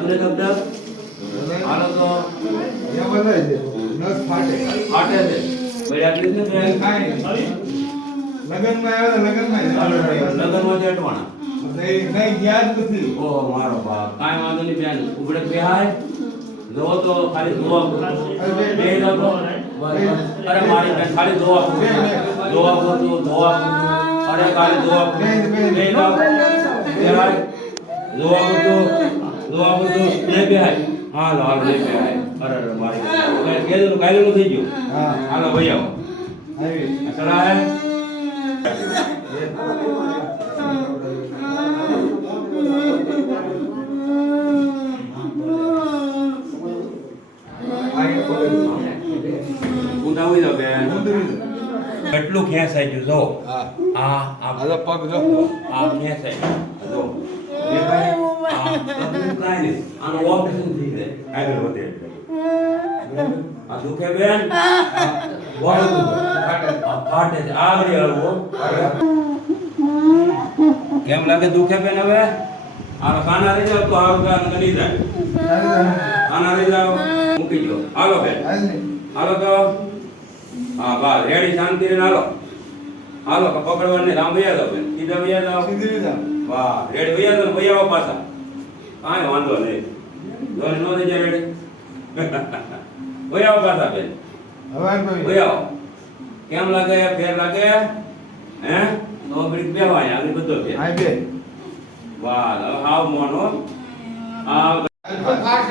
લાગતું નહીં તમને હાલો તો યા બધાય છે નસ ફાટે ફાટે છે ભાઈ આટલી છે ને કાઈ લગનમાં આવ્યા લગનમાં લગનમાં જેટવાના નહીં ગયા જ નથી ઓહો મારો બાપ કાંઈ વાંધો નહીં બેન ઉભડે બેહાય જો તો ખાલી દુઆ બે લોકો અરે મારી બેન ખાલી દુઆ દુઆ કરજો દુઆ અરે ખાલી દુઆ બે લોકો બેહાય દુઆ કરજો લે બેહાય હાલો હાલો લે બેહાય અરે મારી કેદું કાયલું થઈ ગયું હા હાલો ભાઈ આવો આવી ચલા હે ઉડાવી દો બેન કેટલું ખેંચાઈ ગયું જો હા આ આ પગ જો આ ખેંચાઈ જો એ ભાઈ આ બધું કાઈ નહીં આનો ઓપરેશન થઈ જાય આગળ વધે આ દુખે બેન વાળું ફાટે છે આગળ હળવો કેમ લાગે દુખે બેન હવે આ કાના રહી જાવ તો આ કાન ગની જાય કાના રહી જાવ મૂકી દો હાલો બેન હાલો તો હા બસ રેડી શાંતિ રે હાલો હાલો પકડવાને રામ ભૈયા દો બેન સીધા ભૈયા દો સીધી જા વાહ રેડી ભૈયા દો ભૈયા આવો પાછા કાંઈ વાંધો નહીં જોને નો થઈ જાય રેડી ભૈયા આવો પાછા બેન હવે ભૈયા આવો કેમ લાગે ફેર લાગે હે તો બ્રિક બેવાય આગળ બધો ફેર આઈ બે વાહ હાવ મોનો આ અલ્પા ખાસ